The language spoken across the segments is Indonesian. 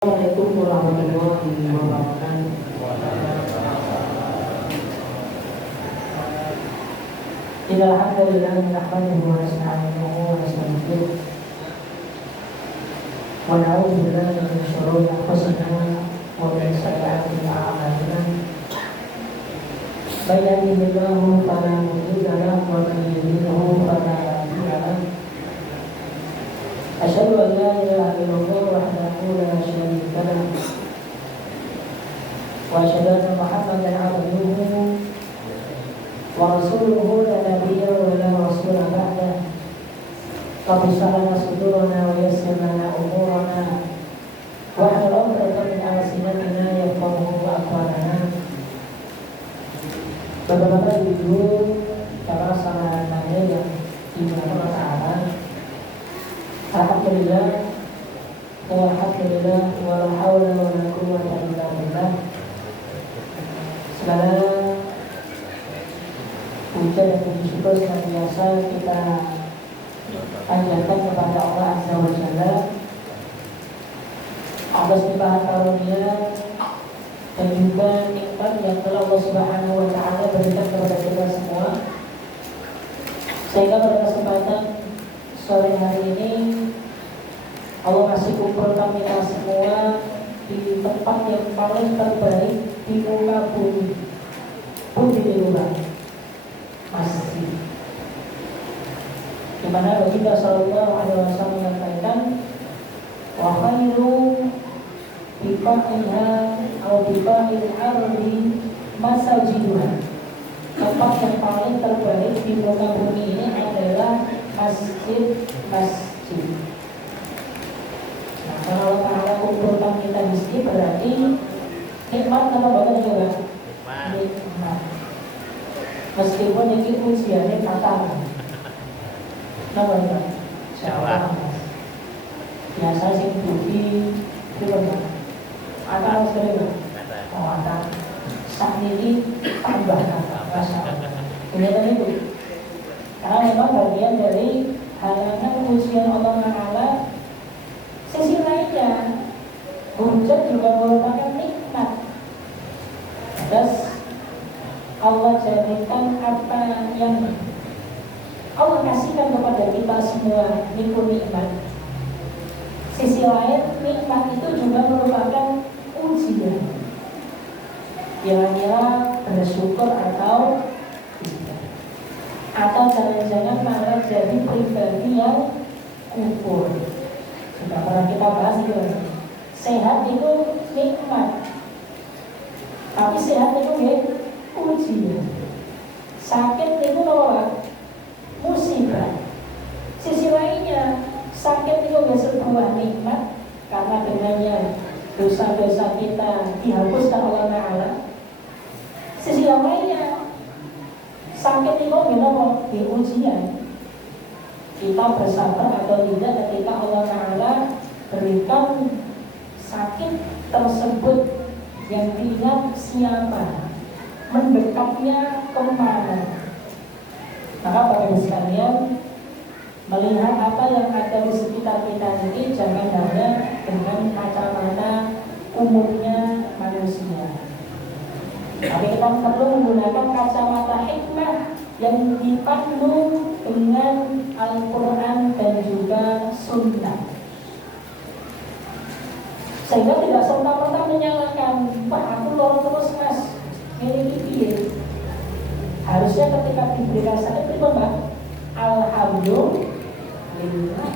Assalamualaikum warahmatullahi wabarakatuh. Innal hamdalillah nahmaduhu wa nasta'inuhu wa nastaghfiruh wa na'udzu billahi min shururi anfusina wa min sayyi'ati a'malina. May yahdihillahu fala mudilla lahu wa may yudlilhu fala hadiya lahu. Asyhadu an la ilaha illallah wahdahu la syarika lahu wa asyhadu anna Muhammadan 'abduhu wa rasuluhu la nabiyya wa la rasula ba'dahu. Rabbi shrah lana sudurana wa yassir lana umurana wahlul 'uqdatam min lisani yafqahu aqwalana. Bapak-bapak, ibu, para sahabat yang dimuliakan Allah Ta'ala, alhamdulillah walhamdulillah wala haula wala quwwata illa billah. Segala puja dan puji syukur senantiasa kita panjatkan kepada Allah Azza wa Jalla atas limpahan karunia dan juga nikmat yang telah Allah Subhanahu wa Ta'ala berikan kepada kita semua, sehingga pada kesempatan sore hari ini Allah masih kumpulkan kita semua di tempat yang paling terbaik di muka bumi, pun di rumah masjid, di mana Rasulullah Shallallahu Alaihi Wasallam menyampaikan wa khairu biqaiha atau biqail ardi masajiduha. Tempat yang paling terbaik di muka bumi ini adalah masjid. Nah, kalau Allah kumpulkan kita di sini berarti nikmat apa bapak juga? Nikmat. Meskipun ini usianya fatal. Kenapa ya? Siapa? Biasa sih budi itu kan. Ada sering. Oh ada. Saat ini tambah rasa. Ternyata itu. Karena memang bagian dari halangan ujian Allah Ta'ala. Sisi lainnya, hujan juga merupakan nikmat. Terus Allah jadikan apa yang Allah kasihkan kepada kita semua itu nikmat. Sisi lain, nikmat itu juga merupakan ujian. Kira-kira bersyukur atau tidak, atau jangan-jangan malah jadi pribadi yang kufur. Sudah pernah kita bahas itu. Sehat itu nikmat, tapi sehat itu ujian. Sakit itu apa? Musibah. Sisi lainnya, sakit itu sebuah nikmat, karena dengannya dosa-dosa kita dihapuskan oleh Allah. Sisi yang lainnya, sakit itu apa? Ujian. Kita bersabar atau tidak ketika Allah Ta'ala berikan sakit tersebut, yang diingat siapa, mendekatnya kemana. Maka bagi sekalian, melihat apa yang ada di sekitar kita ini jangan hanya dengan kacamata umumnya manusia, tapi kita perlu menggunakan kacamata hikmah yang dipandu dengan Al-Quran dan juga Sunnah, sehingga tidak serta-merta menyalahkan, wah aku lor terus mas, ini. Harusnya ketika diberikan sakit itu apa? Alhamdulillah.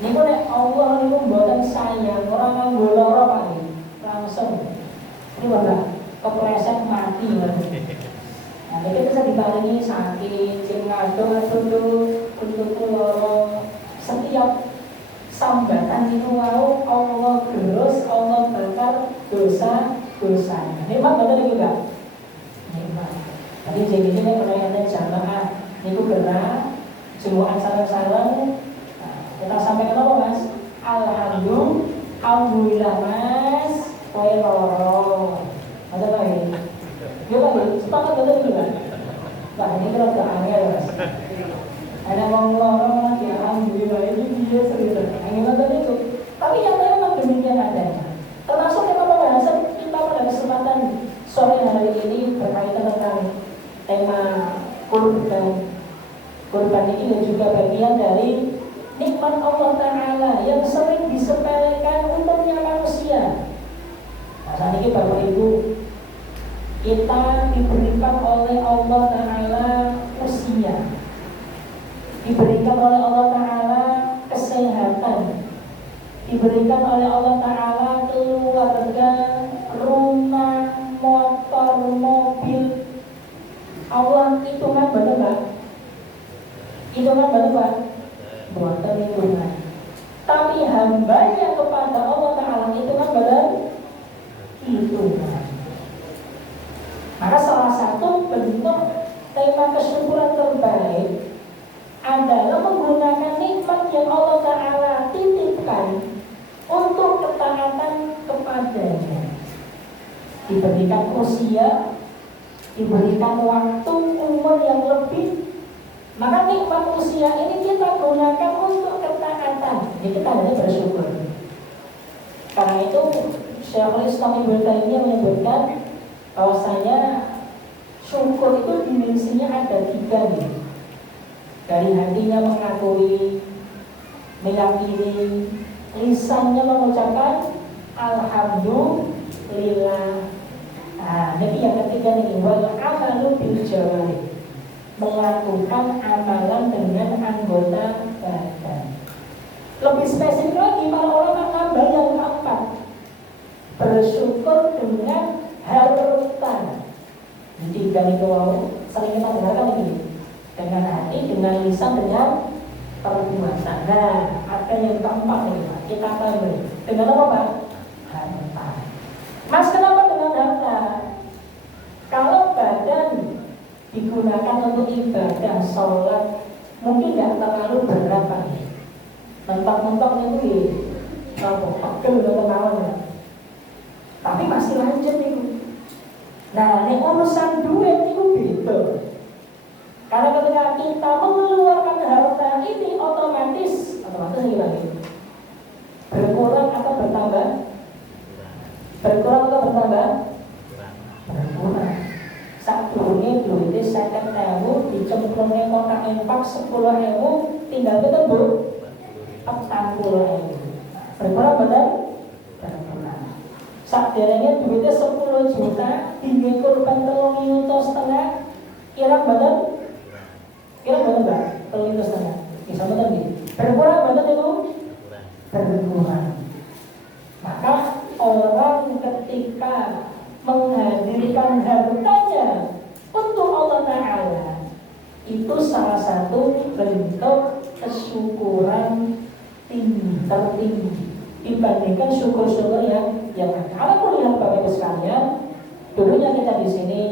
Ini pun Allah ini membuatkan sayang orang yang loro Pak ini langsung ini apa? Kepleset mati. Nah, jadi bisa dibarengi sakit, ngadong untuk loro. Setiap sambatan itu mau Allah gerus, Allah bakar dosa-dosanya. Nikmat betul juga. Nikmat. Tadi jadi ini perayaan jamaah itu gerak, jemaah salam-salam. Nah, kita sampaikan apa mas? Alhamdulillah mas, kowe loro. Ada lagi? Yuk lagi, sepakat betul juga. Wah ini kalau udah angel mas. Ada ngomong lagi alhamdulillah ini dia cerita. Angel itu. Tapi yang memang demikian ada. kepadanya. Termasuk tema pembahasan kita pada kesempatan sore hari ini berkaitan tentang tema kurban. Kurban ini juga bagian dari nikmat Allah Ta'ala yang sering disepelekan untuknya manusia. Nah, saat ini Bapak Ibu, kita diberikan oleh Allah Ta'ala usia, diberikan oleh Allah Ta'ala kesehatan, diberikan oleh Allah Ta'ala keluarga, rumah, motor, mobil. Allah hitungan benar, hitungan benar, buatan hitungan. Tapi hambanya kepada Allah Ta'ala hitungan benar, hitungan. Maka salah satu bentuk tema kesyukuran terbaik adalah menggunakan nikmat yang Allah Ta'ala titipkan untuk ketaatan kepadanya. Diberikan usia, diberikan waktu, umur yang lebih, maka nikmat usia ini kita gunakan untuk ketaatan. Jadi kita harus bersyukur. Karena itu Syekhul Islam Ibnu Taimiyah menyebutkan bahwasanya syukur itu dimensinya ada 3 nih. Dari hatinya mengakui, meyakini, lisannya mengucapkan alhamdulillah. Nah, jadi yang ketiga nih, wal amalu bil jawarih, melakukan amalan dengan anggota badan. Lebih spesifik lagi, para ulama nambah yang keempat, bersyukur dengan harta. Jadi tiga itu sering kita dengarkan ini, dengan hati, dengan lisan, dengan perbuatan. Nah, ada yang keempat nih, kita tambah dengan apa Pak? Harta. Mas, kenapa dengan harta? Kalau badan digunakan untuk ibadah, sholat, mungkin nggak terlalu berat Pak. Mentok-mentok itu pegel atau kawan ya. Tapi masih lanjut itu. Nah, ini urusan duit itu beda. Karena ketika kita mengeluarkan harta ini otomatis lagi berkurang atau bertambah? Berkurang atau bertambah? Berkurang. Sakdurunge duite 50.000 dicemplungke kotak infak 10.000 tinggal ketemu 40.000. Berkurang bener? Berkurang. Sakderenge duite 10 juta dinggo kurban 3,5 juta, kira bener? Kira bener enggak? 3,5 juta. Bisa bener nggih? Berkurang bener itu? Berkurang. Maka orang ketika menghadirkan hartanya untuk Allah Ta'ala, itu salah satu bentuk kesyukuran tertinggi dibandingkan syukur-syukur yang ada. Kalau lihat Bapak Ibu sekalian, dulunya kita di sini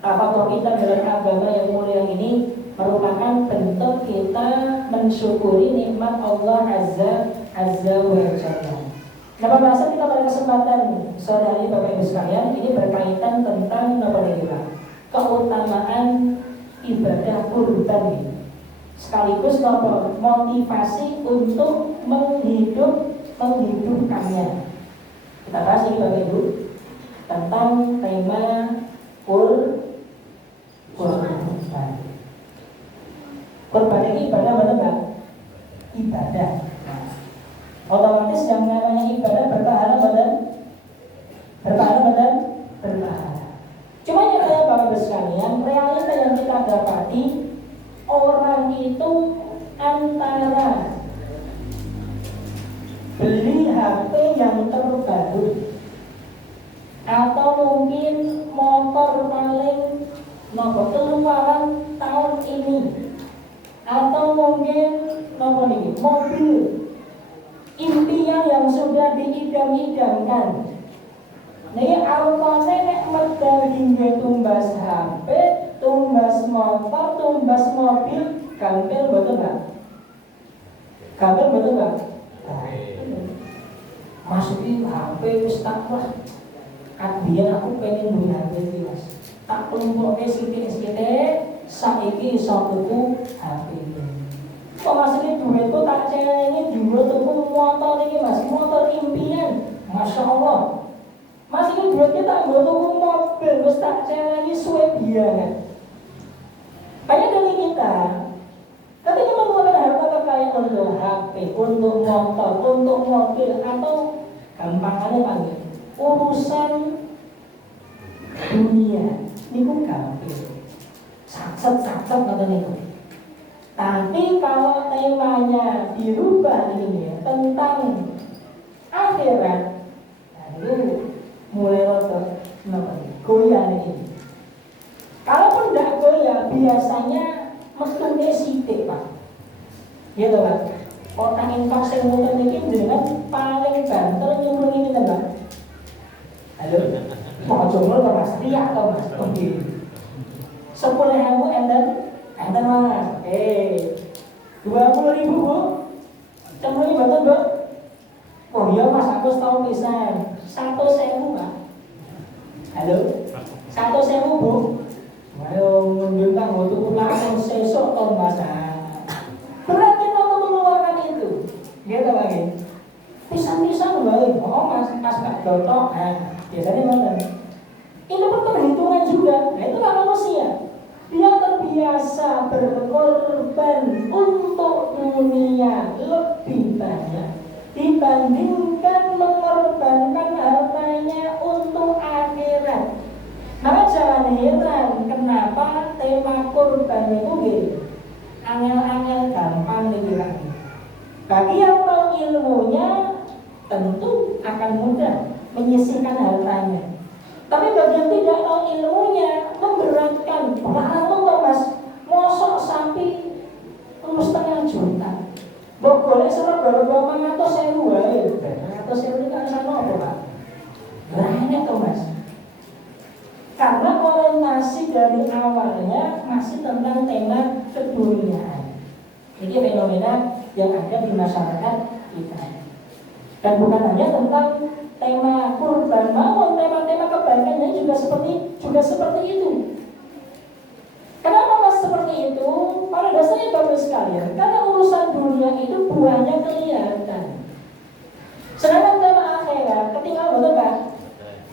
apakah kita dalam agama yang mulia ini merupakan bentuk kita mensyukuri nikmat Allah Azza wa Jalla. Nah, pembahasan kita pada kesempatan sore hari Bapak Ibu sekalian ini berkaitan tentang keutamaan ibadah kurban ini. Sekaligus motivasi untuk menghidupkannya. Kita bahas ini Bapak Ibu tentang tema kurban. Kurban ini ibadah benar? Ibadah. Otomatis yang namanya ibadah berpahala benar? Berpahala benar? Berpahala. Cuma yang saya Bapak Ibu sekalian, realita yang kita dapati, orang itu antara beli HP yang terbaru atau mungkin motor paling keluaran tahun ini, atau mungkin mobil impian yang sudah diidam-idamkan. Nih artone nek medal hingga tumbas HP, tumbas motor, tumbas mobil, gampil betul nggak? Gampil betul nggak? Masukin HP wis tak wah. Biar aku pengen duwe HP iki Mas. Tak kelumpuke sithik-sithik, saiki iso tuku HP iki. Kok masukin duitku tak cengengi dulu tuku motor ini Mas, motor impian. buat kita tuku mobil, wis tak celengi suwe biaya. Kayak dari kita, ketika mengeluarkan harta kekayaan untuk HP, untuk motor, untuk mobil, atau gampangannya panggil urusan dunia, niku gampang, sakset kata niku. Tapi kalau temanya dirubah ini ya, tentang akhirat, nah itu mulai rotor, goyah ini. Kalaupun tidak goyah, biasanya mestune sithik Pak. Ya toh Pak. Otak infak sing ngoten iki jenengan paling banter nyuwun ini Pak. Halo. Mau jomblo kok Mas Ria atau Mas Oke. 10.000 enten Mas. 20.000 Bu. Cemplungi mboten, Bu. Oh iya Mas, aku tahu pisan. 100.000 Pak. Halo. 100.000 Bu. Ayo menjuntang untuk langsung sesok tahun masa. Berat kita untuk mengeluarkan itu. Gitu lagi. Pisan-pisan baik. Oh mas gak cocok. Nah, biasanya mana? Itu perhitungan juga. Nah itulah manusia. Dia terbiasa berkorban untuk dunia lebih banyak dibandingkan mengorbankan hartanya untuk akhirat. Maka jangan heran kenapa tema kurban itu gitu. Angel-angel gampang dibilang. Bagi yang tahu ilmunya tentu akan mudah menyisihkan hartanya. Tapi bagi yang tidak tahu ilmunya memberatkan. Untuk Mas, mosok sapi 1,5 juta. Mbok golek Surabaya 500.000 wae. 500.000 kan sana apa, Pak? Banyak tuh Mas. Karena orientasi dari awalnya masih tentang tema keduniaan. Ini fenomena yang ada di masyarakat kita. Dan bukan hanya tentang tema kurban maupun tema-tema kebaikannya juga seperti itu. Kenapa Mas seperti itu? Pada dasarnya Bapak sekalian, karena urusan dunia itu buahnya kelihatan. Sedangkan tema akhirat ketinggal betul Pak?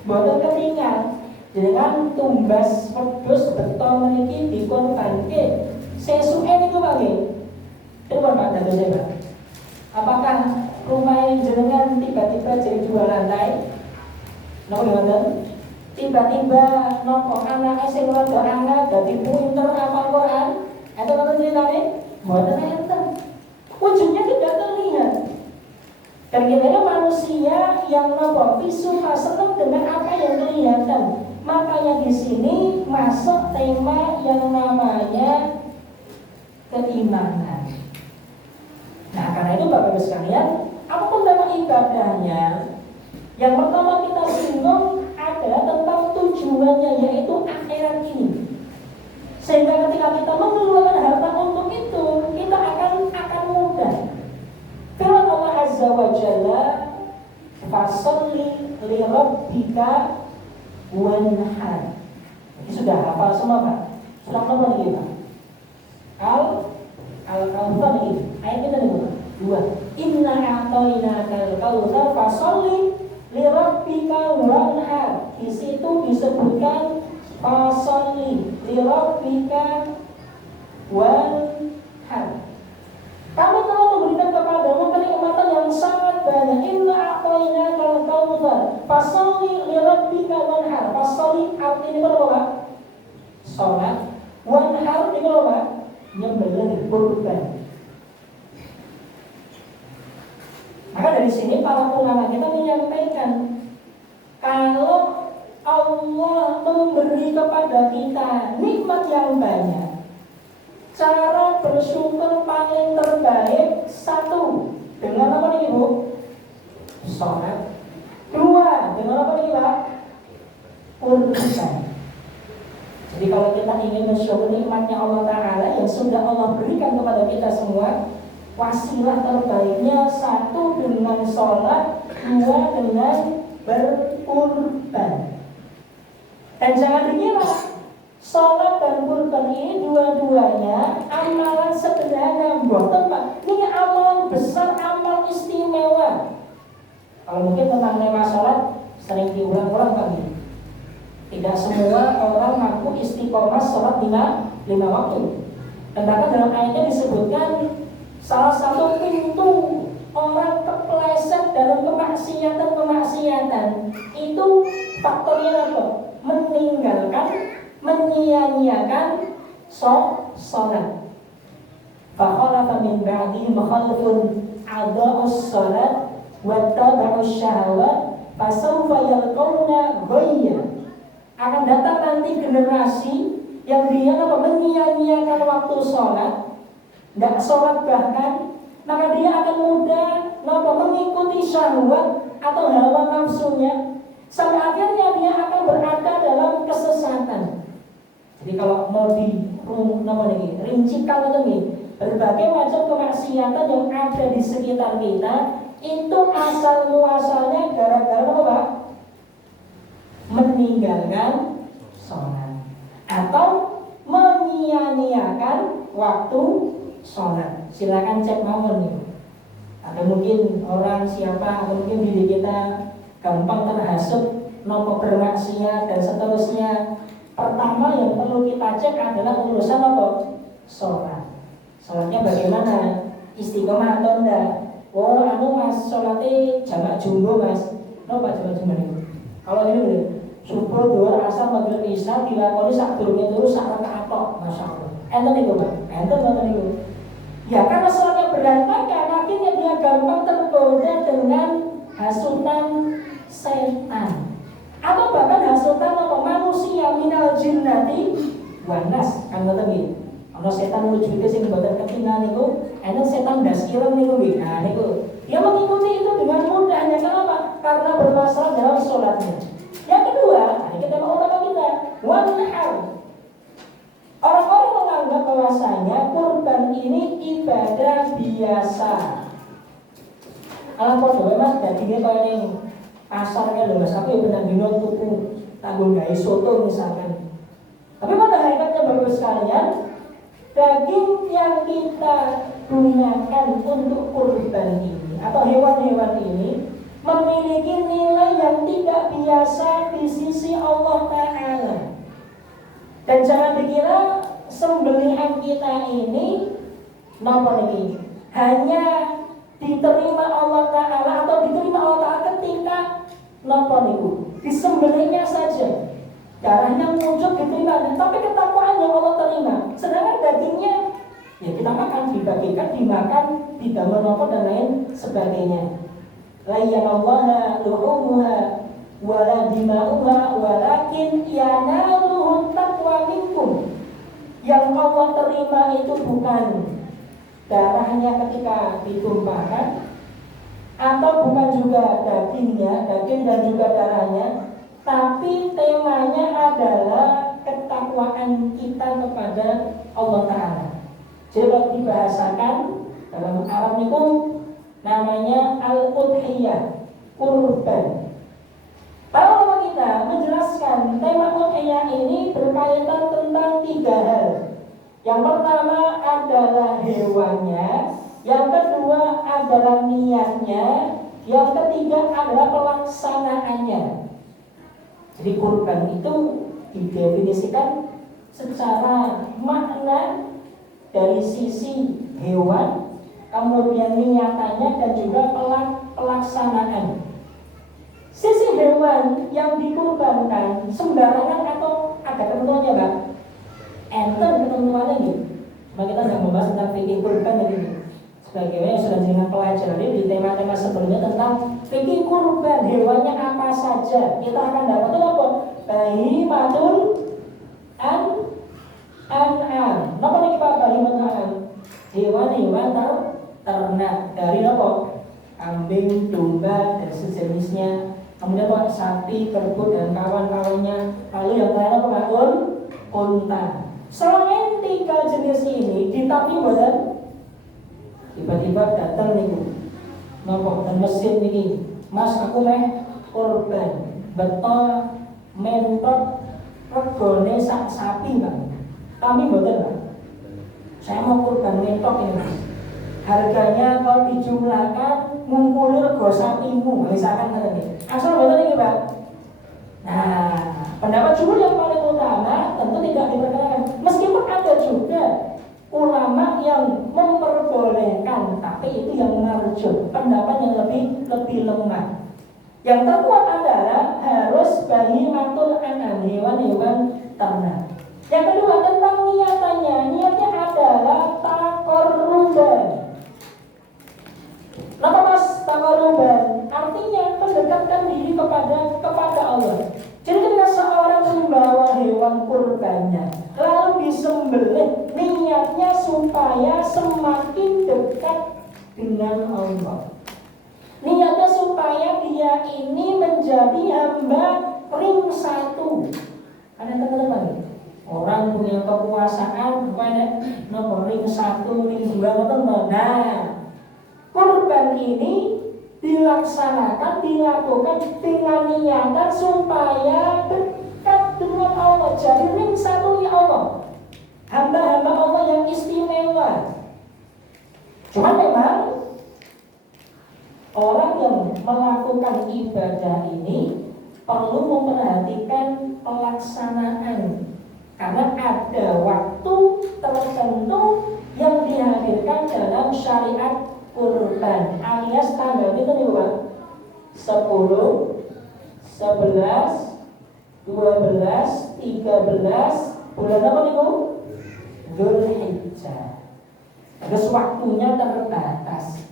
Betul ketinggal. Dengan tumbas wedhus beton meniki dikorbanke sesuke niku Pak nggih. Coba Pak dados Pak. Apakah rumah ini jenengan tiba-tiba jadi 2 lantai? Napa ngoten? Tiba-tiba nopo anake sing rada angel dadi pinter hafal Quran? Eta ngoten ceritane? Mboten enten. Wujudnya tidak terlihat. Dan kita manusia yang nopo visu seneng dengan apa yang kelihatan. Makanya di sini masuk tema yang namanya keimanan. Nah, karena itu Bapak Ibu sekalian, apapun tema ibadahnya, yang pertama kita singgung adalah tentang tujuannya, yaitu akhirat ini. Sehingga ketika kita mengeluarkan harta untuk itu, kita akan mudah. Firman Allah Azza wa Jalla, "Fasholli li rabbika wanhar." Ini sudah hafal semua Pak. Sudah nomor ini Pak. Al-Kautsar ini. Ayat kita nih Pak. 2. Inna a'tainakal kautsar fasholli li rabbika wanhar. Di situ disebutkan fasholli li rabbika wanhar. Kami telah memberikan kepadamu kenikmatan yang sangat banyak. Inna a'tainakal kautsar fasholli li rabbika wanhar. Fasholli artinya apa Pak? Salat. Wanhar itu apa? Nyembelih kurban. Maka dari sini para ulama kita menyampaikan, kalau Allah memberi kepada kita nikmat yang banyak, cara bersyukur paling terbaik 1 dengan apa nih Ibu? Sholat. 2 dengan apa nih Pak? Kurban. Jadi kalau kita ingin bersyukur nikmatnya Allah Ta'ala yang sudah Allah berikan kepada kita semua, wasilah terbaiknya 1 dengan sholat, 2 dengan berkurban. Dan jangan dikira sholat dan kurban ini dua-duanya amalan sederhana, mboten Pak. Ini amalan besar, amal istimewa. Kalau mungkin tentang tema sholat sering diulang-ulang Pak. Tidak semua orang mampu istiqomah sholat lima waktu. Dan bahkan dalam ayatnya disebutkan salah satu pintu orang kepleset dalam kemaksiatan itu faktornya apa? Menyia-nyiakan sholat. Fakhalafa min ba'dihim khalfun adaa'us sholat wattaba'us syahwat fasawfa yalqawna ghayya. Akan datang nanti generasi yang dia menyia-nyiakan waktu sholat, tidak sholat bahkan, maka dia akan mudah mengikuti syahwat atau hawa nafsunya, sampai akhirnya dia akan berada dalam kesesatan. Jadi kalau mau rincikan itu nih, berbagai macam kemaksiatan yang ada di sekitar kita itu asal muasalnya gara-gara apa? Meninggalkan sholat atau menyia-nyiakan waktu sholat. Silakan cek mawon nih. Ada mungkin orang siapa atau mungkin diri kita gampang terhasut nopo bermaksiat dan seterusnya. Pertama yang perlu kita cek adalah urusan apa? Sholat. Sholatnya bagaimana? Istiqomah atau enggak? Oh, mas sholatnya jamak jumbo mas. Nopo jamak jumbo nih? Kalau ini subuh, duhur, asar, maghrib, isya dilakoni sak durunge turu sak rakaat tok, masyaallah. Enten niku, Pak. Enten niku. Ya karena sholatnya berantakan, akhirnya dia gampang tergoda dengan hasutan setan. Atau bahkan hasutan atau manusia minal jinnati wan nas. Kan ngoten nggih. Ana setan wujude sing mboten ketingal niku, enten setan ndas ireng niku nggih. Nah niku. Dia mengikuti itu dengan mudahnya. Kenapa? Karena bermasalah dalam sholatnya. Yang kedua, ini tema utama kita, wanhar. Orang-orang menganggap bahwasanya kurban ini ibadah biasa. Alam podo mas, dagingnya kayak yang pasarnya loh mas, tapi benar dino tuku tanggung gawe soto misalkan. Tapi pada hakikatnya bagus sekalian, daging yang kita gunakan untuk kurban ini atau hewan-hewan ini memiliki nilai yang tidak biasa di sisi Allah Ta'ala. Dan jangan dikira sembelihan kita ini hanya diterima Allah Ta'ala atau diterima Allah Ta'ala ketika disembelihnya saja, darahnya muncul diterima, tapi ketakwaan yang Allah terima. Sedangkan dagingnya ya kita makan, dibagikan, dimakan, tidak menopot dan lain sebagainya. La yanallaha luhumuha wala dima'uha walakin yanaluhu taqwa minkum. Yang Allah terima itu bukan darahnya ketika ditumpahkan, atau bukan juga dagingnya, daging dan juga darahnya, tapi temanya adalah ketakwaan kita kepada Allah Ta'ala. Jadi kalau dibahasakan dalam Arab itu namanya al-udhiyah, kurban. Para ulama kita menjelaskan tema udhiyah ini berkaitan tentang 3 hal. Yang pertama adalah hewannya, yang kedua adalah niatnya, yang ketiga adalah pelaksanaannya. Jadi kurban itu didefinisikan secara makna dari sisi hewan, kemudian niatannya dan juga pelaksanaan. Sisi hewan yang dikurbankan sembarangan atau ada ketentuannya, Pak? Enten ketentuannya gitu. Cuma kita nggak membahas tentang fikih kurban ini. Sebagaimana yang sudah dengan pelajari di tema-tema sebelumnya tentang fikih kurban, hewannya apa saja. Kita akan dapat apa? Bahimatul an'am. Napa nih Pak bahimatul an'am? Hewan-hewan ternak dari apa? Kambing, domba, dan sejenisnya. Kemudian Pak sapi, kerbau dan kawan-kawannya. Lalu yang terakhir apa? Unta. Selain 3 jenis ini ditapih badan, tiba-tiba datang nih nopo dan mesin ini, mas aku meh korban betul mentok regone sak sapi Pak. Kami betul Pak. Saya mau kurban mentok ini mas. Harganya kalau dijumlahkan ngumpuli rego sapimu misalkan tadi. Asal betul ini Pak. Nah, pendapat Majhul yang paling utama tentu tidak diperkenankan. Meskipun ada juga ulama yang memperbolehkan, tapi itu yang marjuh, pendapat yang lebih lemah. Yang terkuat adalah harus bahimatul an'am, hewan-hewan ternak. Yang kedua tentang niatannya, niatnya adalah taqarruban. Kenapa mas taqarruban? Artinya mendekatkan diri kepada Allah. Jadi ketika seorang membawa hewan kurbannya lalu disembelih, niatnya supaya semakin dekat dengan Allah. Niatnya supaya dia ini menjadi hamba ring satu. Ada teman-teman, orang punya kekuasaan kepada nomor ring satu, ring dua, teman-teman. Nah, kurban ini dilaksanakan, dilakukan dengan niatan supaya dekat dengan Allah. Jadi ring satunya Allah, hamba-hamba Allah yang istimewa. Cuma memang orang yang melakukan ibadah ini perlu memperhatikan pelaksanaan, karena ada waktu tertentu yang dihadirkan dalam syariat kurban, alias tanggal itu nih Pak, 10, 11, 12, 13 bulan apa nih Bu? Dzulhijjah. Terus waktunya terbatas,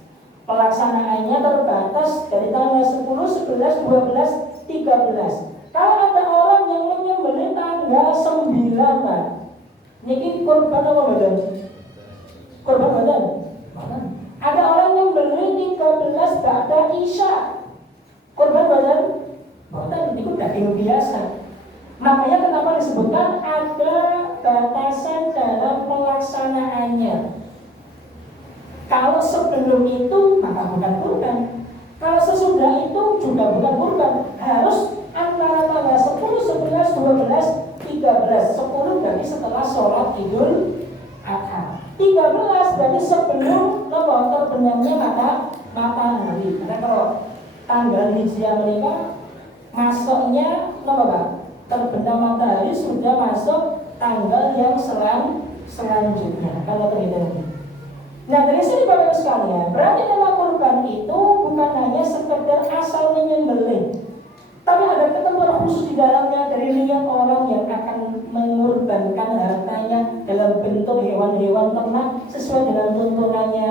pelaksanaannya terbatas dari tanggal 10, 11, 12, 13. Kalau ada orang yang menyembelih tanggal 9 Pak, niki kurban apa badan? Kurban badan? Ada orang yang beli 13 ba'da isya, kurban badan? Badan itu daging biasa. Makanya kenapa disebutkan ada batasan dalam pelaksanaannya. Kalau sebelum itu maka bukan kurban. Kalau sesudah itu juga bukan kurban. Harus antara tanggal 10, 11, 12, 13. 10 berarti setelah sholat Idul Adha. 13 berarti sebelum terbenamnya matahari. Karena kalau tanggal hijriah mereka masuknya terbenam matahari sudah masuk tanggal yang selanjutnya. Kalau terhitung. Nah dari sini Bapak Ibu sekalian, berarti dalam kurban itu bukan hanya sekedar asal menyembelih, tapi ada ketentuan khusus di dalamnya dari niat orang yang akan mengorbankan hartanya dalam bentuk hewan-hewan ternak sesuai dengan tuntunannya.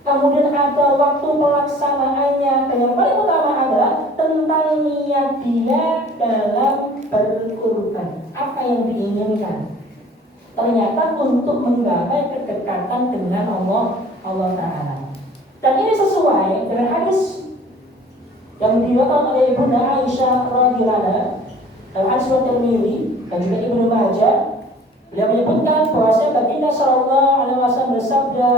Kemudian ada waktu pelaksanaannya, dan yang paling utama adalah tentang niat dia dalam berkurban. Apa yang diinginkan? Ternyata untuk menggapai kedekatan dengan Allah Ta'ala. Dan ini sesuai dengan hadis yang diriwayatkan oleh Ibunda Aisyah radhiyallahu anha dalam hadis Tirmidzi dan juga Ibnu Majah. Beliau menyebutkan bahwasanya baginda sallallahu alaihi wasallam bersabda,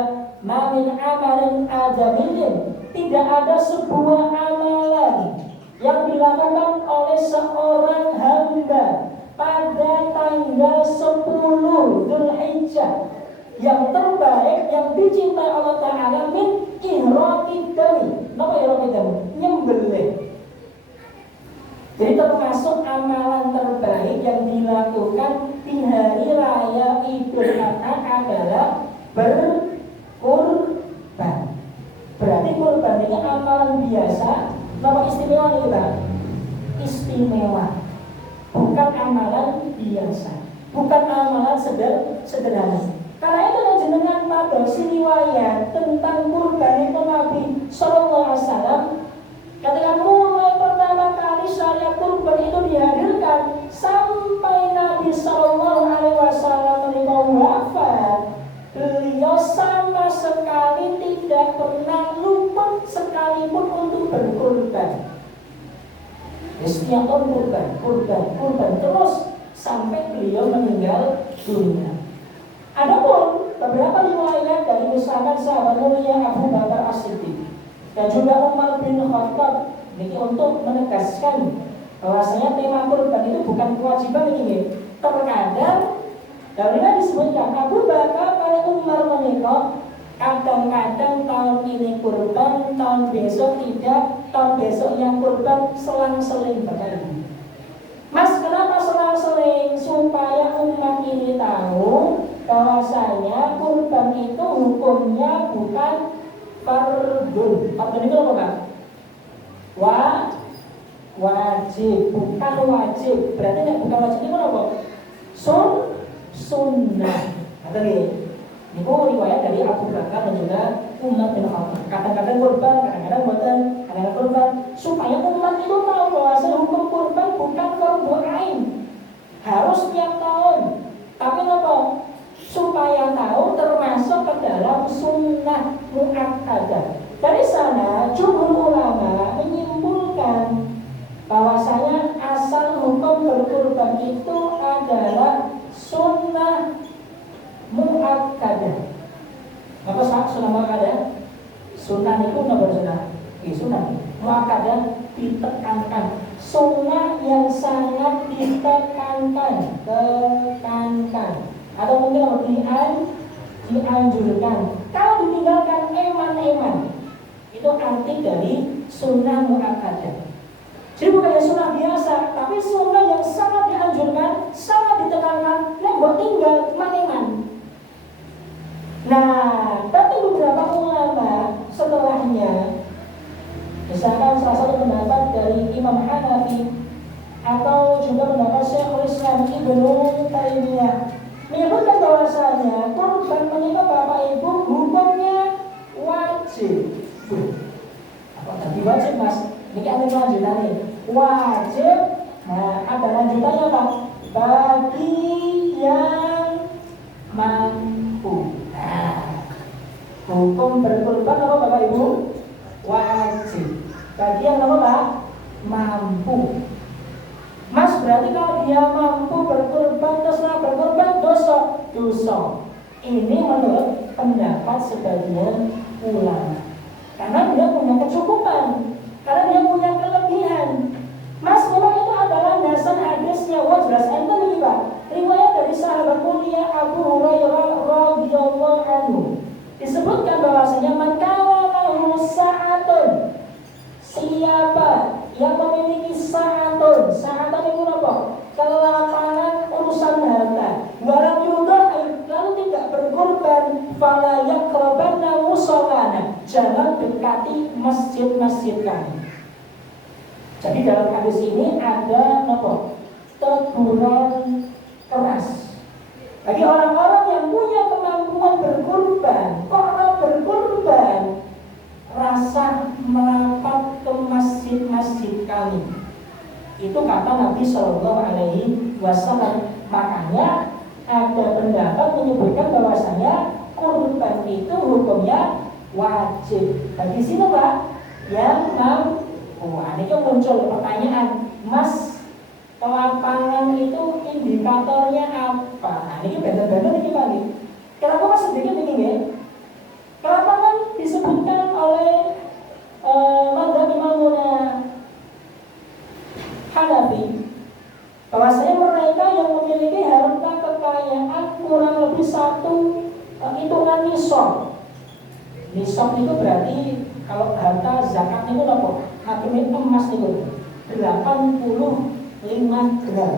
"Ma min amalin adamiyyin," tidak ada sebuah amalan yang dilakukan oleh seorang hamba pada tanggal 10 Dzulhijjah yang terbaik, yang dicintai Allah Ta'ala, min ihraqid dami. Apa ihraqid dami? Nyembelih. Jadi termasuk amalan terbaik yang dilakukan di hari raya Idul Adha adalah berkurban. Berarti kurban ini amalan biasa. Nama istimewa nih Pak? Istimewa. Bukan amalan biasa, bukan amalan sederhana. Karena itu jenengan pada riwayat tentang kurban itu Nabi Sallallahu Alaihi Wasallam ketika mulai pertama kali syariat kurban itu dihadirkan sampai Nabi Sallallahu Alaihi Wasallam wafat, beliau sama sekali tidak pernah lupa sekalipun untuk berkurban. Setiap tahun kurban terus sampai beliau meninggal dunia. Adapun beberapa riwayat dari misalkan sahabat mulia Abu Bakar As-Siddiq dan juga Umar bin Khattab ini untuk menegaskan bahwasanya tema kurban itu bukan kewajiban ini. Terkadang dalam ini disebutkan Abu Bakar pada Umar menikah, kadang-kadang tahun ini kurban, tahun besok tidak, tahun besok yang kurban, selang-seling berkali. Mas, kenapa selang-seling? ini tahu bahwasanya kurban itu hukumnya bukan fardun. Fardun itu apa Kak? Wajib, bukan wajib. Berarti bukan wajib itu apa? Sunnah. Kata nih. Ini riwayat dari Abu Bakar dan juga Umar bin Khattab. Kadang-kadang kurban, kadang-kadang buatan, kadang-kadang kurban, supaya umat itu tahu bahwa hukum kurban bukan fardhu ain. Harus tiap tahun. Tapi apa? Supaya tahu termasuk ke dalam sunnah muakkadah. Dari sana jumhur ulama menyimpulkan bahwasanya asal hukum berkurban itu adalah sunnah muakkadah. Apa sunnah muakkadah? Sunnah itu nomor sunnah. Sunnah muakkadah ditekankan. Sunnah yang sangat ditekankan, atau mungkin dianjurkan. Kalau ditinggalkan eman-eman, itu arti dari sunnah muakkadah. Jadi bukan sunnah biasa, tapi sunnah yang sangat dianjurkan, sangat ditekankan, yang buat tinggal eman-eman. Nah, tapi beberapa ulama setelahnya, misalkan salah satu pendapat dari Imam Hanafi atau juga pendapat Syekhul Islam Ibnu Taimiyah menyebutkan bahwasanya kurban menyembah bapak ibu hukumnya wajib. Apa tadi wajib Mas? Ini ada lanjutannya. Wajib. Nah, ada lanjutannya Pak. Bagi yang mampu. Nah, hukum berkurban apa Bapak Ibu? Wajib. Bagi yang apa Pak? Mampu. Mas, berarti kalau dia mampu berkurban terus berkurban dosa. Ini menurut pendapat sebagian ulama. Karena dia punya kecukupan, karena dia punya kelebihan. Mas, memang itu adalah dasar hadisnya. Wah, jelas enten ini Pak. Riwayat dari sahabat mulia Abu Hurairah radhiyallahu anhu. Disebutkan bahwasanya man kana lahu sa'atun. Siapa yang memiliki sa'atun itu apa? Kelapangan urusan harta. Walam yudha'if, lalu tidak berkorban, fala yaqrabanna musallana. Jangan dekati masjid-masjid kami. Jadi dalam hadis ini ada apa? Teguran keras bagi orang-orang yang punya kemampuan berkorban. Karena berkorban, rasa merapat ke masjid-masjid kami. Itu kata Nabi Shallallahu Alaihi Wasallam. Makanya ada pendapat menyebutkan bahwasanya kurban itu hukumnya wajib. Bagi sini Pak, yang mampu. Ini muncul pertanyaan, Mas, kelapangan itu indikatornya apa? Nah, ini benar-benar ini Pak. Kenapa Mas sedikit begini? Kelapangan disebutkan oleh mazhab Imam Hanafi bahwasanya mereka yang memiliki harta kekayaan kurang lebih satu hitungan nisab. Nisab itu berarti kalau harta zakat itu apa? Hakimnya emas itu 85 gram.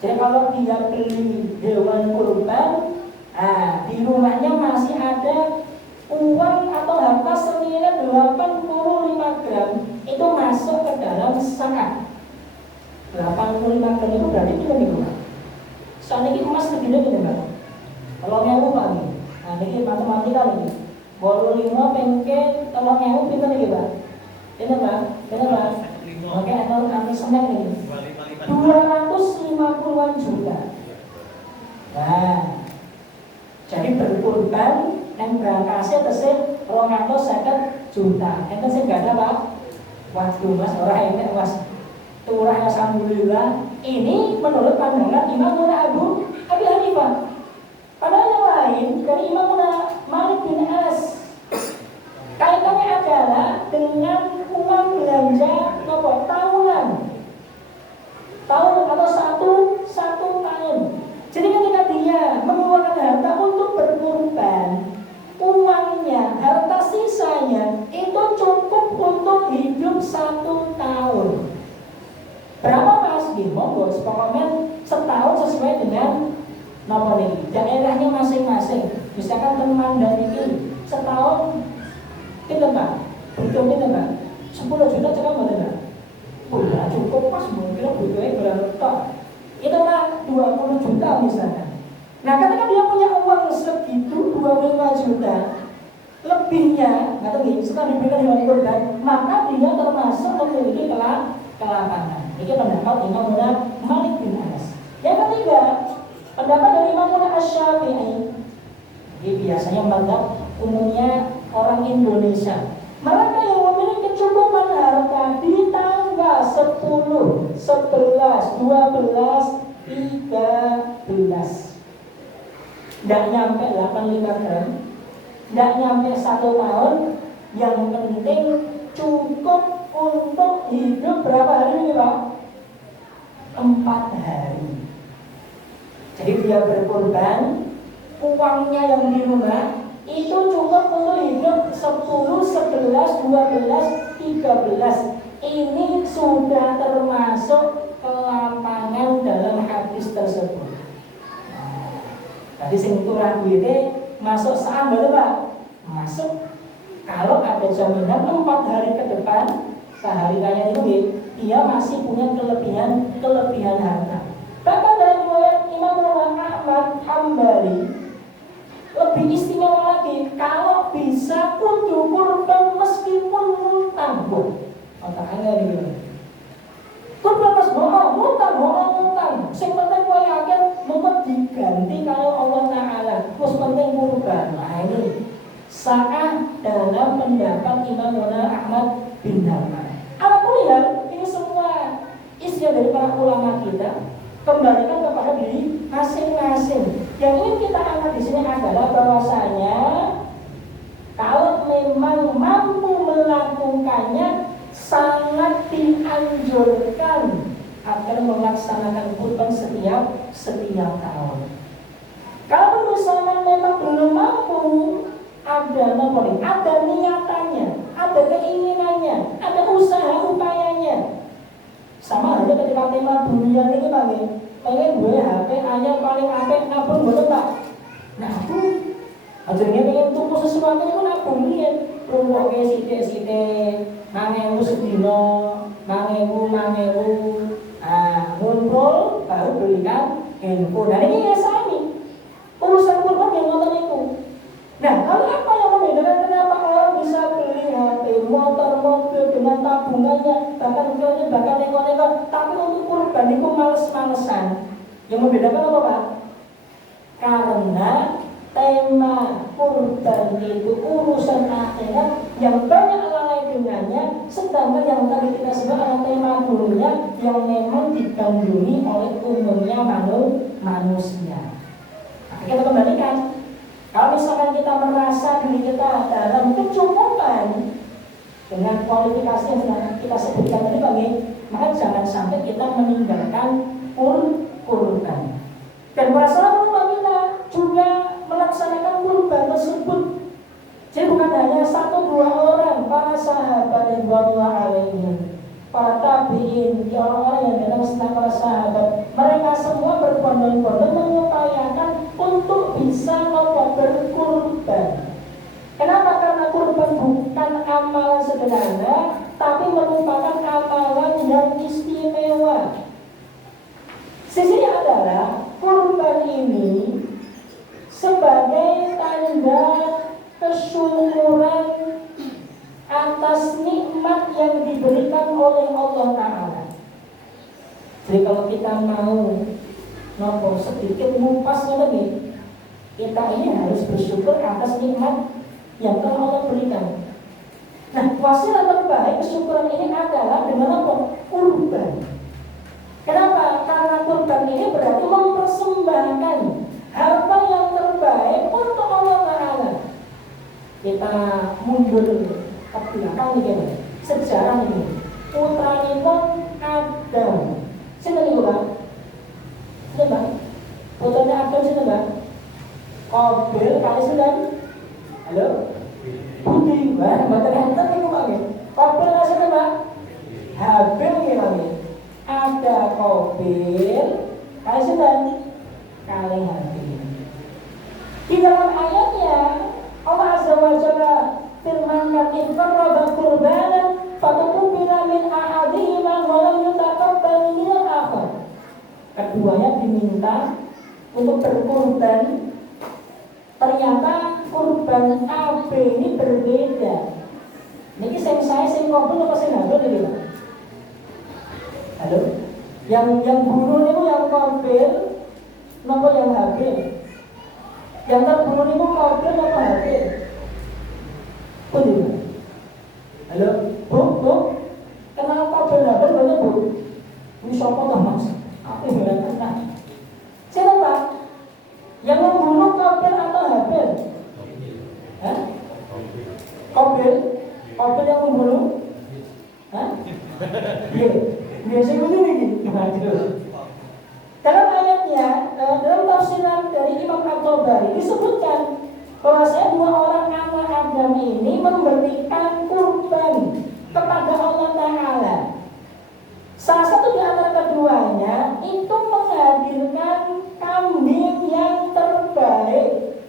Jadi kalau dia beli hewan kurban, di rumahnya masih ada uang atau harta senilai 85 gram, itu masuk ke dalam zakat. 85 gram itu berarti itu di rumah. Soalnya ini emas segini gini kan? Kalau ngewu Pak nih, nah ini matematika nih. Bolu 5 pengke, kalau ngewu pinter nih Pak. Bener Pak? Oke, nanti semen ini 250-an juta. Nah, jadi berkurban yang berangkasnya tersebut 250 juta. Itu sih gak ada Pak. Waduh Mas, orang ini Mas turah alhamdulillah. Ini menurut pandangan Imam Abu Hanifah. Padahal yang lain dari Imam Malik bin Anas kaitannya adalah dengan uang belanja tahunan atau satu tahun. Jadi ketika dia mengeluarkan harta untuk berkurban, uangnya, harta sisanya itu cukup untuk hidup 1 tahun. Berapa Mas? Monggo, pokoknya setahun sesuai dengan Napa niki? Daerahnya masing-masing. Misalkan teman dari ini setahun kita Pak, butuh kita Pak 10 juta cekap mboten Pak. Udah cukup pas mungkin butuhnya berapa? Itulah 20 juta misalnya. Nah ketika dia punya uang segitu 25 juta lebihnya, nggak tahu setelah diberikan hewan kurban, maka dia termasuk memiliki kelapangan. Ini pendapat Imam Malik bin Anas. Yang ketiga, pendapat dari Imam Asy-Syafi'i. Ini biasanya mazhab umumnya orang Indonesia. Mereka yang memiliki kecukupan harta di tanggal 10, 11, 12, 13. Tidak nyampe 85 gram, tidak nyampe 1 tahun. Yang penting cukup untuk hidup berapa hari ini Pak? 4 hari. Jadi dia berkorban, uangnya yang di rumah itu cukup untuk hidup 10, 11, 12, 13. Ini sudah termasuk kelapangan dalam hadis tersebut. Tadi sing turah duite masuk saham betul Pak? Masuk. Kalau ada jaminan 4 hari ke depan sehari kaya itu dia masih punya kelebihan harta. Bahkan dalam riwayat Imam Ahmad Hambali lebih istimewa lagi, kalau bisa kudu kurban meskipun ngutang Bu. Otaknya gitu. Kurban mas ngutang. Sing penting kowe yakin mungkin diganti kalau Allah Taala. Wis penting kurban. Nah ini sah dalam pendapat Imam Ahmad bin Hanbal. Alhamdulillah ini semua isinya dari para ulama kita. Kembalikan kepada diri masing-masing. Yang ingin kita angkat di sini adalah bahwasanya kalau memang mampu melakukannya sangat dianjurkan agar melaksanakan kurban setiap tahun. Kalau misalnya memang belum mampu, ada niatannya, ada keinginannya, ada usaha upayanya. Sama aja ketika tema dunia ini pengen gue HP hanya paling apik nabung betul Pak. Nabung akhirnya pengen tuku sesuatu itu nabung nih rumah ke sithik-sithik mangewu sedino mangewu ngumpul baru belikan handphone. Nah ini ya sami urusan kurban yang ngotot itu. Nah lalu apa yang membedakan kenapa orang bisa beli HP, motor, mobil dengan tabungannya, bahkan nekon-nekon, tapi untuk kurban itu males-malesan. Yang membedakan apa Pak? Karena tema kurban itu urusan akhirat yang banyak lalai dengannya, sedangkan yang tadi kita sebut adalah tema dunia yang memang digandrungi oleh umumnya manusia. Nah, kita kembalikan. Kalau misalkan kita merasa diri kita dalam kecukupan dengan kualifikasi yang sudah kita sebutkan tadi Pak, maka jangan sampai kita meninggalkan kurban. Dan para sahabat kita juga melaksanakan kurban tersebut. Jadi bukan hanya 1-2 orang para sahabat yang radhiyallahu alaihim, para tabi'in, orang-orang yang datang setelah para sahabat, mereka semua berbondong-bondong mengupayakan untuk bisa berkurban. Kenapa? Karena kurban bukan amalan sederhana, tapi merupakan amalan yang istimewa. Sisinya adalah kurban ini sebagai tanda kesyukuran atas nikmat yang diberikan oleh Allah Ta'ala. Jadi kalau kita mau sedikit mupasnya lagi, kita ini harus bersyukur atas nikmat yang telah Allah berikan. Nah, wasilah terbaik kesyukuran ini adalah dengan apa? Kurban. Kenapa? Karena kurban ini berarti mempersembahkan harta yang terbaik untuk Allah Ta'ala. Kita mundur ke belakang nih, sejarah ini. Putranipun Adam. Sinten niku, Pak? Sinten, Pak? Putrane Adam sinten, Pak? Qabil kali sinten? Halo? Budi, Pak. Mboten enten niku, Pak. Qabil kali sinten, Pak? Habil nggih, Pak. Ada Qabil kali sinten? kalih Habil. Di dalam ayatnya Allah Azza wa Jalla firmankan inqarraba qurbanan fatuqbila min ahadihima wa lam yutaqabbal min al-akhar. Keduanya diminta untuk berkurban. Ternyata kurban AB ini berbeda. Niki saya ngobrol apa sing ngobrol iki, Pak? Halo? Yang bunuh itu yang Qabil napa yang Habil? Yang terbunuh itu Qabil napa Habil? Pundi? Halo? Bu? Kenal Qabil Habil bener, Bu? Ini sapa to, Mas? Aku ora kenal. Siapa? Yang membunuh Qabil atau Habil? Hah? Qabil? Qabil yang membunuh? Hah? Iya. Biasa begini. Dalam ayatnya, dalam tafsiran dari Imam At-Tabari disebutkan bahwasanya dua orang anak Adam ini memberikan kurban kepada Allah Ta'ala. Salah satu di antara keduanya itu menghadirkan kambing yang terbaik.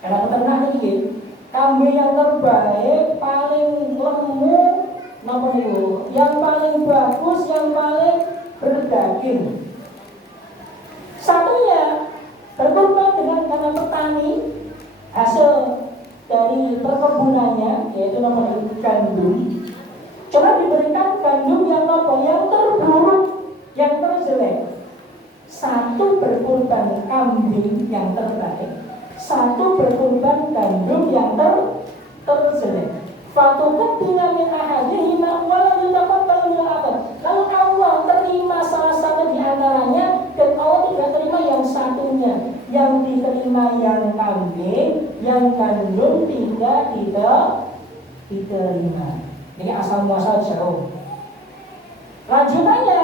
Karena peternak ini, kambing yang terbaik, paling lemu, yang paling bagus, yang paling berdaging. Satunya berkorban dengan karena petani hasil dari perkebunannya, yaitu namanya gandum. Coba diberikan gandum yang terburuk, yang terjelek. Satu berkorban kambing yang terbaik, satu berkorban gandum yang terjelek. Fatuqub bila min ahadihima wa lam yutaqabbal min al-akhar. Lalu Allah terima salah satu di antaranya dan Allah tidak terima yang satunya. Yang diterima yang kambing, yang gandum tidak diterima. Ini asal muasal jauh. Lanjutannya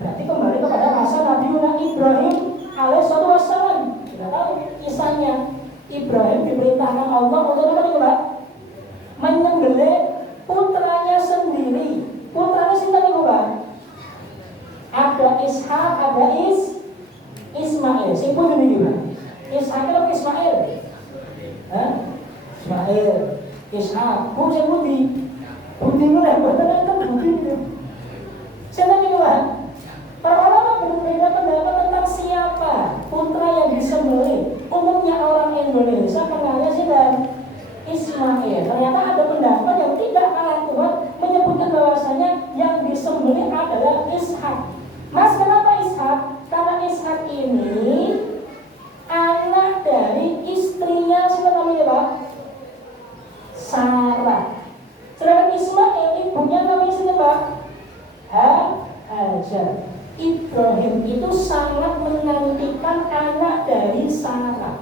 berarti kembali kepada masa Nabi Ibrahim alaihissalam. Kita tahu kisahnya. Ibrahim diperintahkan Allah untuk apa nih, Pak? Menyembelih putranya sendiri. Putranya sendiri, Pak. Ada Ishak, ada Ismail. Simpul ini Pak. Ishak atau Ismail? Hah? Ismail, Ishak. Bu sing pundi? Pundi mulai boten enten budi niku. Sinten niku, Pak? Para ulama berbeda pendapat tentang siapa putra yang disembelih. Umumnya orang Indonesia kenalnya sinten? Ismail. Ternyata ada pendapat yang tidak kalah kuat menyebutkan bahwasanya yang disembelih adalah Ishak. Mas, kenapa Ishak? Karena Ishak ini anak dari istrinya siapa namanya, Pak? Sarah. Sedangkan Ismail ibunya namanya siapa, Pak? Hajar. Ibrahim itu sangat menantikan anak dari Sarah,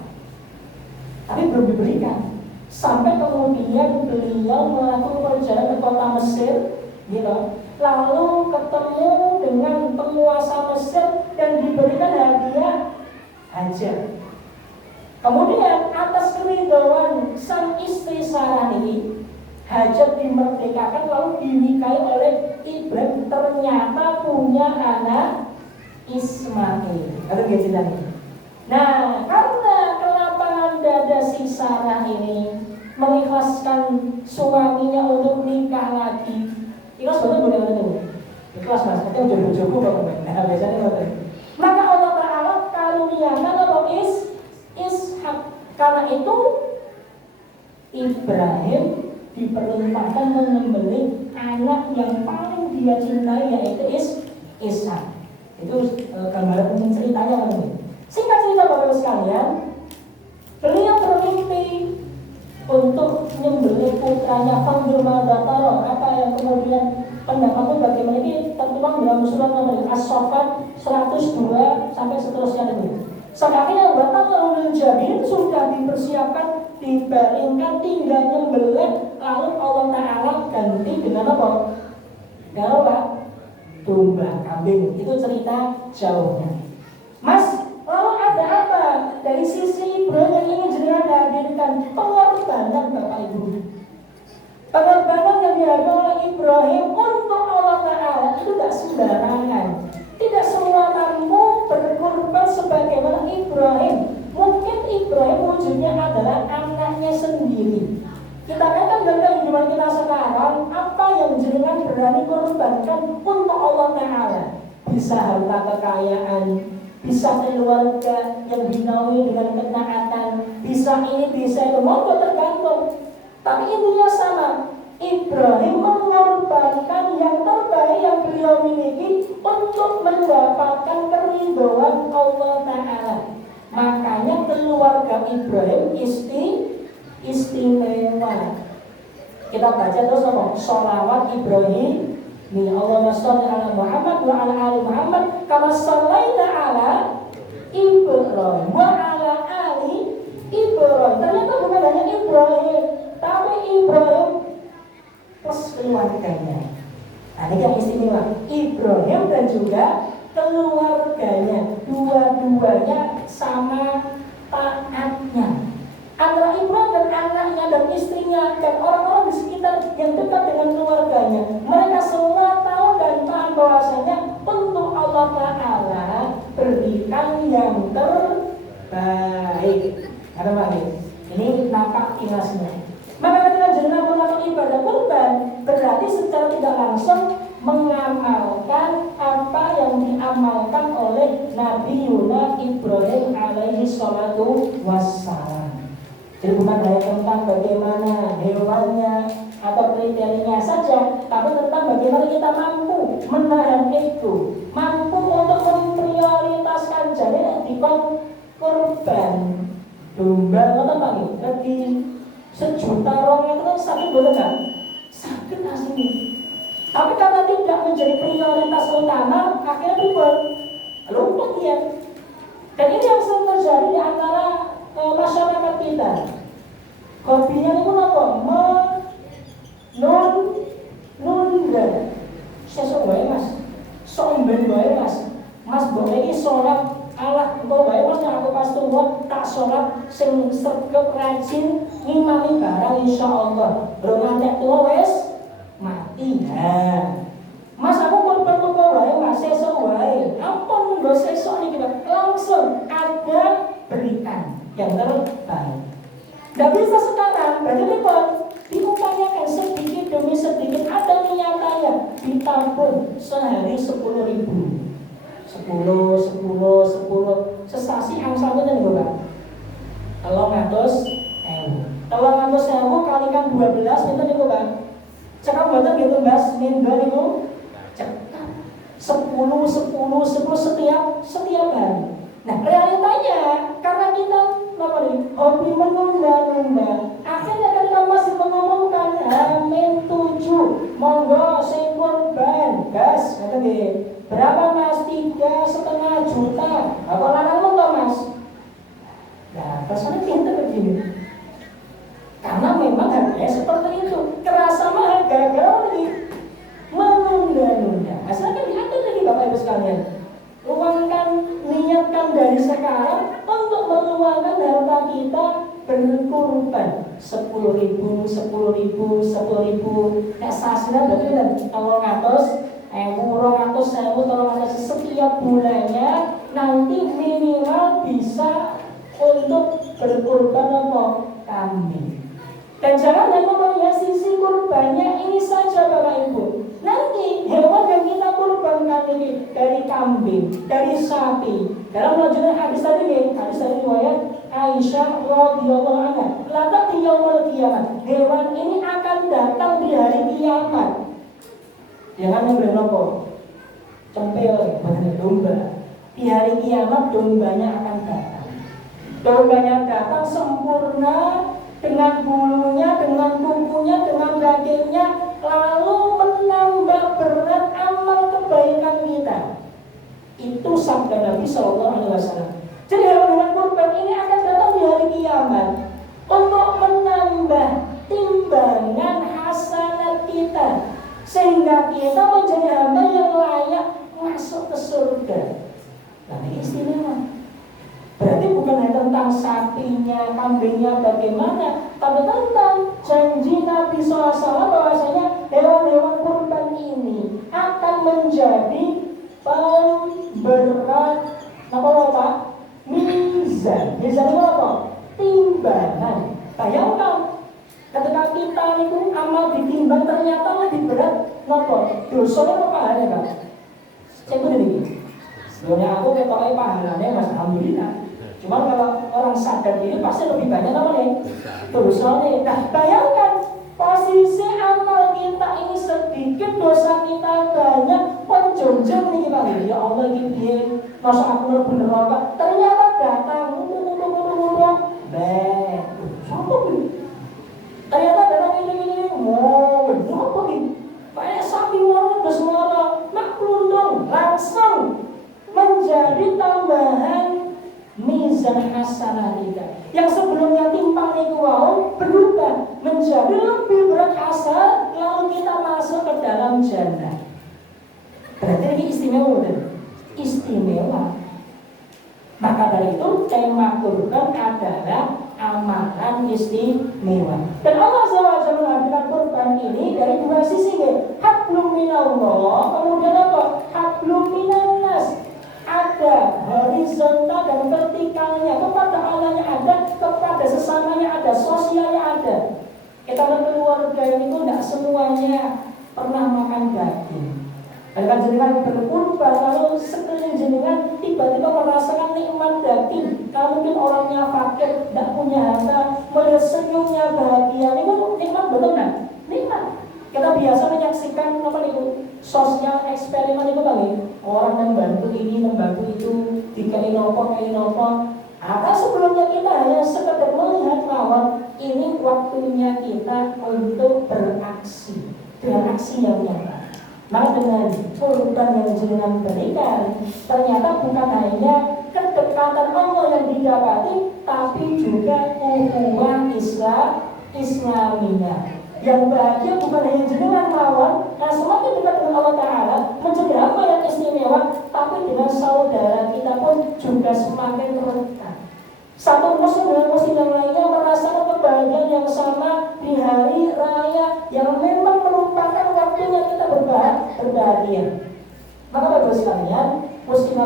tapi belum diberikan. Sampai kemudian beliau melakukan perjalanan ke kota Mesir, gitu. Lalu ketemu dengan penguasa Mesir dan diberikan hadiah Hajar. Kemudian atas keridhaan sang istri Sarah ini, Hajar dimerdekakan lalu dinikahi oleh Ibrahim. Ternyata punya anak Ismail. Ada ceritanya. Nah, karena kelapangan dada si Sarah ini mengikhlaskan suaminya untuk nikah lagi. Ikhlas betul boleh itu. Ikhlas Mas, itu jodoh-jodoh Bapak. Nah, biasanya betul. Maka Allah Ta'ala karuniakan apa Ishak. Karena itu Ibrahim diperintahkan menyembelih anak yang paling dia cintai, yaitu Ishak. Itu gambaran umum ceritanya kan. Singkat cerita Bapak sekalian, beliau bermimpi untuk menyembelih putranya Fandur Madataro. Apa yang kemudian pendapatnya bagaimana ini tertuang dalam surat nomor As-Saffat 102 sampai seterusnya ini. Saat yang batang lalu Jabir sudah dipersiapkan, dibaringkan, tinggal nyembelih, lalu Allah Ta'ala ganti dengan apa? Dengan apa? Domba, kambing. Itu cerita jauhnya. Mas, lalu ada apa? Dari sisi Ibrahim yang ingin jenengan hadirkan pengorbanan Bapak Ibu. Pengorbanan yang dihadirkan oleh Ibrahim untuk Allah Ta'ala itu tidak sembarangan. Tidak semua mampu berkorban sebagaimana Ibrahim. Mungkin Ibrahim wujudnya adalah anaknya sendiri. Kita kan dalam kehidupan kita sekarang, apa yang jenengan berani korbankan untuk Allah Ta'ala? Bisa harta kekayaan, bisa keluarga yang dinaungi dengan ketaatan, bisa ini, bisa itu, monggo tergantung. Tapi intinya sama, Ibrahim mengorbankan yang terbaik yang beliau miliki untuk mendapatkan keridhaan Allah Ta'ala. Makanya keluarga Ibrahim istimewa. Kita baca terus apa? Sholawat Ibrahim. Ni Allahumma sholli ala Muhammad wa ala ali Muhammad kama shallaita ala Ibrahim wa ala ali Ibrahim. Ternyata bukan hanya Ibrahim, tapi Ibrahim plus keluarganya. Nah, ini yang istimewa. Ibrahim dan juga keluarganya, dua-duanya sama taatnya. Antara Ibrahim dan anaknya dan istrinya dan orang-orang di sekitar yang dekat dengan keluarganya, mereka semua tahu dan paham bahwasanya untuk Allah Ta'ala berikan yang terbaik. Ada lagi. Ini nampak ikhlasnya. Maka ketika jenengan melakukan ibadah kurban, berarti secara tidak langsung mengamalkan apa yang diamalkan oleh Nabi Yuna Ibrahim alaihi salatu wassalam. Jadi bukan hanya tentang bagaimana hewannya atau kriterianya saja, tapi tentang bagaimana kita mampu menahan itu, mampu untuk memprioritaskan. Jadi di kurban domba atau apa nih? Lebih 1.000.000 orang itu kan sakit boleh kan? Sakit asli. Tapi karena tidak menjadi prioritas utama, akhirnya ribut, lupa dia. Dan ini yang sering terjadi di antara masyarakat kita. Hobinya itu apa? Menunda. Sesuk wae mas, somben wae mas. Mas boleh iki sholat Allah engko wae mas nek aku pas tuwa tak sholat sing sregep rajin ngimami barang insyaallah. Lho ngantek tuwa wis mati. Nah, mas aku korban engko wae mas sesuk wae. Ampun nggo sesuk niki langsung ada berikan yang terbaik. Tidak bisa sekarang, berarti repot. Diupayakan sedikit demi sedikit, ada niatannya, ditabung sehari 10.000. 10, sesasi angsa itu nih Bapak. 300.000 kalikan 12 itu nih Bapak. Cakap buatan gitu mas, minggu itu cepat 10 setiap hari. Nah realitanya karena kita hobi menunda-nunda, akhirnya ketika masih mengumumkan H-7 monggo sing kurban gas berapa mas? 3,5 juta. Apa larang lo mas? Nah rasanya pintar begini, karena memang harganya seperti itu, kerasa mahal gara-gara lagi menunda-nunda. Asalnya diatur lagi Bapak Ibu sekalian, luangkan, niatkan dari sekarang untuk meluangkan harta kita berkurban 10.000, sasiran berarti kan kalau ngatos setiap bulannya nanti minimal bisa untuk berkurban apa? Kambing. Dan jangan hanya melihat sisi kurbannya ini saja Bapak Ibu. Nanti hewan yang kita kurbankan ini dari kambing, dari sapi. Dalam lanjutan hadis tadi riwayat Aisyah radhiyallahu anha, "Lata di yaumil qiyamah." Hewan ini akan datang di hari kiamat. Jangan yang berapa? Cempel, domba. Di hari kiamat dombanya akan datang. Dombanya datang sempurna dengan bulunya, dengan kukunya, dengan dagingnya, lalu menambah berat amal kebaikan kita. Itu sabda Nabi SAW. Jadi hewan-hewan kurban ini akan datang di hari kiamat untuk menambah timbangan hasanat kita, sehingga kita menjadi hamba yang layak masuk ke surga. Nah ini istimewa. Berarti bukan hanya tentang sapinya, kambingnya bagaimana, tapi tentang janji Nabi SAW bahwasanya hewan-hewan kurban ini akan menjadi pemberat apa? itu amal ditimbang ternyata lebih berat nopo dosanya apa pahalanya Pak? Saya pun ini sebenarnya aku ketoknya pahalanya mas alhamdulillah. Cuma kalau orang sadar ini pasti lebih banyak apa nih? Dosanya. Nah bayangkan posisi amal kita ini sedikit, dosa kita banyak, penjonjol nih Pak. Ya Allah ini masa aku bener Pak. Ternyata datang siapa nih? Ternyata datang ini mau apa nih? Kayak sapi warna bersuara, maklum dong, langsung menjadi tambahan mizan hasanah kita. Yang sebelumnya timpang itu berubah menjadi lebih berat hasanah, lalu kita masuk ke dalam jannah. Berarti ini istimewa, istimewa. Maka dari itu tema kurban adalah amalan istimewa. Dan Allah SWT mengambil kurban ini dari dua sisi, hablum minallah, kemudian apa? Hablum minannas. Ada horizontal dan vertikalnya, kepada Allahnya ada, kepada sesamanya ada, sosialnya ada. Kita berkeluarga itu tidak semuanya pernah makan daging. Bahkan jenengan berkurban, lalu sekeliling jenengan tiba-tiba merasakan nikmat daging. Kalau mungkin orangnya fakir, tidak punya harta, melihat senyumnya bahagia, itu nikmat betul kan? Nikmat. Kita biasa menyaksikan apa itu sosial eksperimen itu kali. Orang membantu ini, membantu itu, dikai nopo. Atau sebelumnya kita hanya sekedar melihat lawan. Ini waktunya kita untuk beraksi dengan aksi yang nyata. Maka dengan kurban yang jenengan berikan, ternyata bukan hanya kedekatan Allah yang didapati, tapi juga ukhuwah Islamiyah. Yang bahagia bukan hanya jenengan lawan, nah semakin dekat dengan Allah Ta'ala, menjadi hamba yang istimewa, tapi dengan saudara kita pun juga semakin dekat. Satu muslim dengan muslim yang lainnya merasakan kebahagiaan yang sama di hari raya yang memang merupakan waktunya kita berbahagia. Maka Bapak sekalian, muslim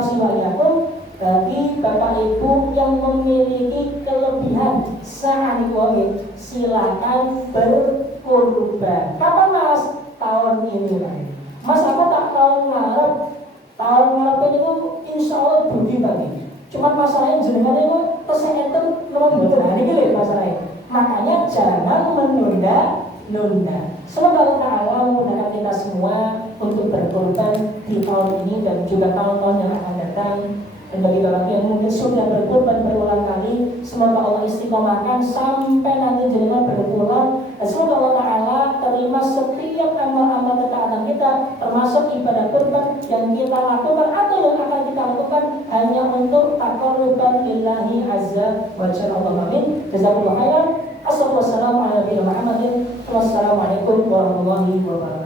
pun bagi Bapak Ibu yang memiliki kelebihan saat ini silakan berkurban. Kapan Mas? Tahun ini Pak. Mas aku tak tahun ngarep. Tahun ngarep itu insya Allah budi Pak. Cuma masalahnya jenengan itu kesehatan memang betul hari ini masalahnya. Makanya jangan menunda. Semoga Allah Ta'ala memudahkan kita semua untuk berkorban di tahun ini dan juga tahun-tahun yang akan datang. Dan bagi bapak yang mungkin sudah berkorban berulang kali, semoga Allah istiqomahkan sampai nanti jenengan berpulang. Dan semoga Allah Ta'ala terima setiap amal-amal ketaatan kita, termasuk ibadah kurban yang kita lakukan atau yang akan kita lakukan hanya untuk taqarruban lillahi azza wa jalla. Amin. Jazakumullah khairan. Assalamualaikum warahmatullahi wabarakatuh.